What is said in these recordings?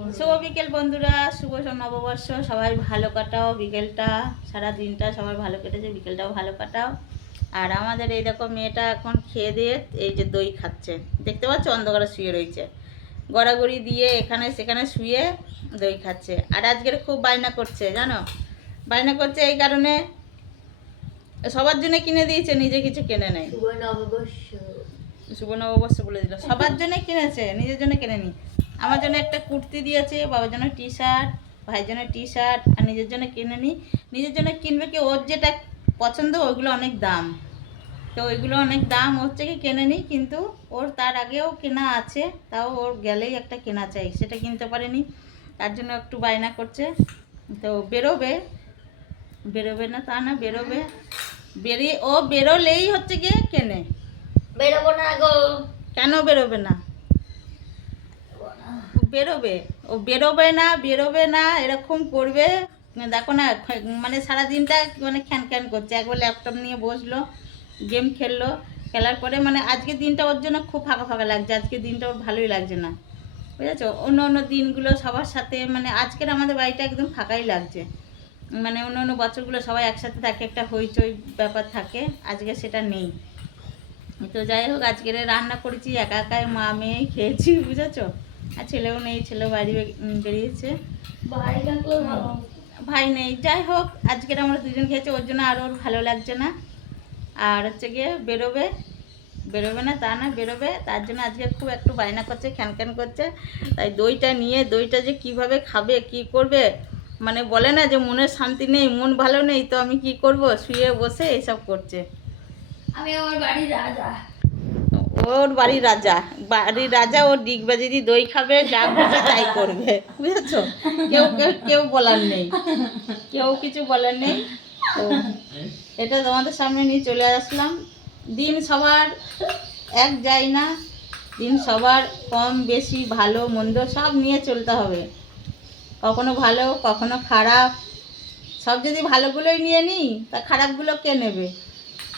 শুভ বিকেল বন্ধুরা, শুভ নববর্ষ। সবাই ভালো কাটাও বিকেলটা, সারা দিনটা সবার ভালো কেটেছে, বিকেলটাও ভালো কাটাও। আর আমাদের এই দেখো মেয়েটা এখন খেয়ে দিয়ে এই যে দই খাচ্ছে, দেখতে পাচ্ছ অন্ধকারে শুয়ে রয়েছে, গড়াগড়ি দিয়ে এখানে সেখানে শুয়ে দই খাচ্ছে। আর আজকের খুব বায়না করছে, জানো, বায়না করছে এই কারণে সবার জন্য কিনে দিয়েছে, নিজে কিছু কেনে নেই। শুভ নববর্ষ বলে দিল, সবার জন্য কিনেছে, নিজের জন্য কেনেনি। আমার জন্য একটা কুর্তি দিয়েছে, বাবার জন্য টি শার্ট, ভাইয়ের জন্য টি শার্ট, আর নিজের জন্য কিনে নি। নিজের জন্য কিনবে কি, ওর যেটা পছন্দ ওইগুলো অনেক দাম, তো ওইগুলো অনেক দাম হচ্ছে কি কেনে নি। কিন্তু ওর তার আগেও কেনা আছে, তাও ওর গেলেই একটা কেনা চাই, সেটা কিনতে পারেনি, তার জন্য একটু বায়না করছে। তো বেরোবে, বেরোবে না তা না, বেরোবে, বেরিয়ে ও বেরোলেই হচ্ছে গিয়ে কেনে। বেরোবো না গো। কেন বেরোবে না? বেরোবে, ও বেরোবে না, বেরোবে না এরকম করবে। দেখো না, মানে সারাদিনটা মানে খ্যান খ্যান করছে। একবার ল্যাপটপ নিয়ে বসলো, গেম খেললো, খেলার পরে মানে আজকের দিনটা ওর জন্য খুব ফাঁকা ফাঁকা লাগছে, আজকের দিনটা ওর ভালোই লাগছে না, বুঝেছো। অন্য অন্য দিনগুলো সবার সাথে, মানে আজকের আমাদের বাড়িটা একদম ফাঁকাই লাগছে। মানে অন্য অন্য বছরগুলো সবাই একসাথে থাকে, একটা হইচই ব্যাপার থাকে, আজকে সেটা নেই। তো যাই হোক, আজকের রান্না করেছি একা একাই, মা মেয়ে খেয়েছি, বুঝেছো। আর ছেলেও নেই, ছেলেও বাড়ি বেরিয়েছে, ভাই নেই। যাই হোক, আজকের আমরা দুজন খেয়েছি, ওর জন্য আরও ওর ভালো লাগছে না। আর হচ্ছে গিয়ে বেরোবে, বেরোবে না তা না, বেরোবে, তার জন্য আজকে খুব একটু বায়না করছে, খ্যান খ্যান করছে। তাই দইটা নিয়ে, দইটা যে কিভাবে খাবে, কি করবে, মানে বলে না যে মনের শান্তি নেই, মন ভালো নেই, তো আমি কি করব, শুয়ে বসে এসব করছে। আমি আমার বাড়ির রাজা, ওর বাড়ির রাজা, বাড়ির রাজা, ওর ডিগবাজি দই খাবে, যা খুশি তাই করবে, বুঝেছো। কেউ কেউ কেউ বলার নেই, কেউ কিছু বলার নেই। তো এটা তোমাদের সামনে নিয়ে চলে আসলাম। দিন সবার এক যায় না, দিন সবার কম বেশি, ভালো মন্দ সব নিয়ে চলতে হবে। কখনো ভালো, কখনো খারাপ, সব যদি ভালোগুলোই নিয়ে নিই, তা খারাপগুলো কে নেবে?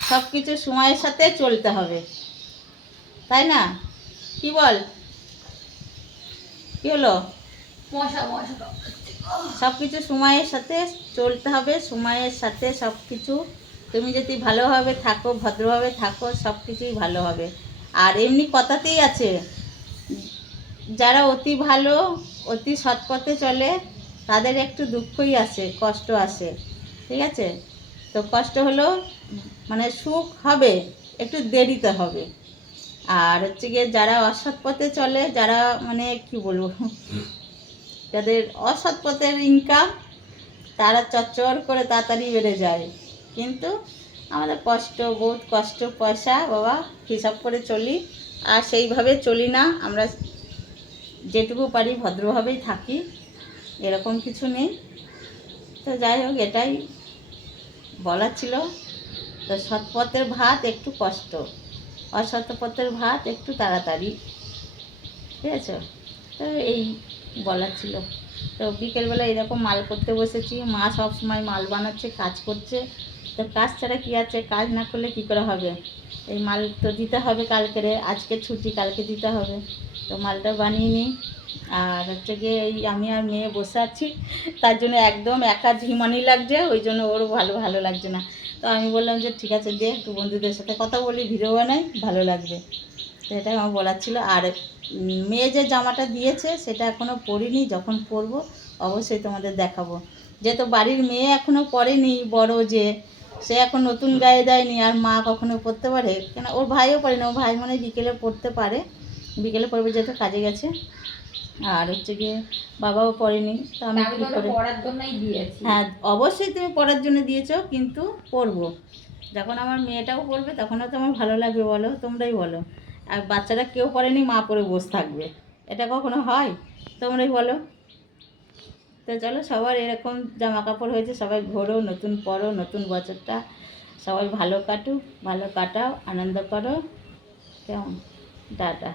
সব কিছু সময়ের সাথে চলতে হবে, তাই না? কি বল, কি হলো? সব কিছু সময়ের সাথে চলতে হবে, সময়ের সাথে সব কিছু। তুমি যদি ভালোভাবে থাকো, ভদ্রভাবে থাকো, সব কিছুই ভালো হবে। আর এমনি কথাতেই আছে, যারা অতি ভালো, অতি সৎ পথে চলে, তাদের একটু দুঃখই আসে, কষ্ট আসে, ঠিক আছে। তো কষ্ট হলো, মানে সুখ হবে, একটু দেরিতে হবে। আর হচ্ছে গিয়ে যারা অসৎ পথে চলে, যারা মানে কি বলবো, যাদের অসৎ পথের ইনকাম, তারা চচ্চর করে তাড়াতাড়ি বেড়ে যায়। কিন্তু আমাদের কষ্ট, বহুত কষ্ট, পয়সা বাবা হিসাব করে চলি, আর সেইভাবে চলি না আমরা। যেটুকু পারি ভদ্রভাবেই থাকি, এরকম কিছু নেই। তো যাই হোক, এটাই বলার ছিল। তো সৎ পথের ভাত একটু কষ্ট, অসৎ পথের ভাত একটু তাড়াতাড়ি, ঠিক আছে। তো এই বলার ছিল। তো বিকেলবেলা এরকম মাল করতে বসেছি, মা সব সময় মাল বানাচ্ছে, কাজ করছে। তো কাজ ছাড়া কী আছে, কাজ না করলে কী করে হবে। এই মাল তো দিতে হবে কালকেরে, আজকে ছুটি, কালকে দিতে হবে। তো মালটা বানিয়ে নিই। আর হচ্ছে গিয়ে এই আমি আর মেয়ে বসে আছি, তার জন্য একদম একা ঝিমানি লাগছে, ওই জন্য ওরও ভালো ভালো লাগছে না। তো আমি বললাম যে ঠিক আছে, দে একটু বন্ধুদের সাথে কথা বলি, ভিডিও বানাই, ভালো লাগবে। তো এটাই আমার বলার ছিল। আর মেয়ে যে জামাটা দিয়েছে সেটা এখনও পরিনি, যখন পরবো অবশ্যই তোমাদের দেখাবো। যেহেতু বাড়ির মেয়ে এখনও পরেনি, বড় যে, সে এখন নতুন গায়ে দেয়নি, আর মা কখনো পরতে পারে কেন? ওর ভাইও পারে না, ওর ভাই মানে বিকেলে পড়তে পারে, বিকেলে পড়বে যেহেতু কাজে গেছে। আর হচ্ছে গিয়ে বাবাও পড়েনি, তো আমি কী করে পড়ার জন্যই দিয়েছি। হ্যাঁ, অবশ্যই তুমি পড়ার জন্য দিয়েছো, কিন্তু পড়বো যখন আমার মেয়েটাও পড়বে তখনও তো আমার ভালো লাগবে, বলো, তোমরাই বলো। আর বাচ্চারা কেউ পড়েনি, মা পড়ে বসে থাকবে, এটা কখনো হয়? তোমরাই বলো। তো চলো, সবার এরকম জামা কাপড় হয়েছে, সবাই ঘোরো, নতুন পরো, নতুন বছরটা সবাই ভালো কাটুক, ভালো কাটাও, আনন্দ করো, কেমন? টাটা।